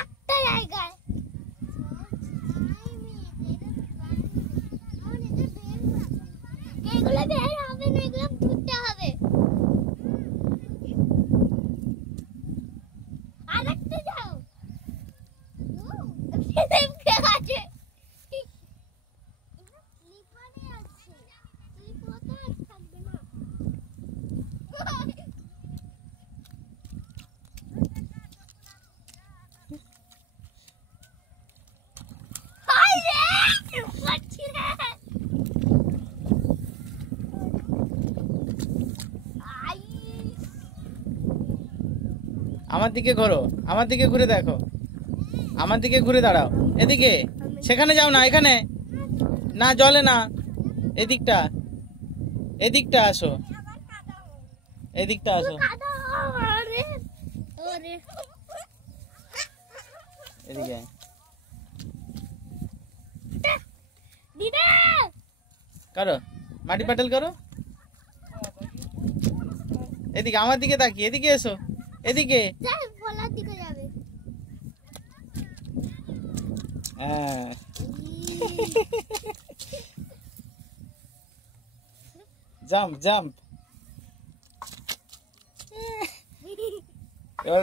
একটা জায়গায় এগুলো বের হবে না, এগুলো ধুতে হবে। আরেকটা যাও আছে লিপানে আছে, লিপাতে থাকবে না। হাই রে পাচ্ছি রে। আমার দিকে ঘোরো, আমার দিকে ঘুরে দেখো, আমার দিকে ঘুরে দাঁড়াও। এদিকে, সেখানে যাও না, এখানে না, জলে না, এদিকটা, এদিকটা আসো, এদিকটা আসো, এদিকে করো, মাটি পাটাল করো। এদিকে আমার দিকে তাকিয়ে, এদিকে এসো, এদিকে। হ্যাঁ জাম্প জাম্প। এবার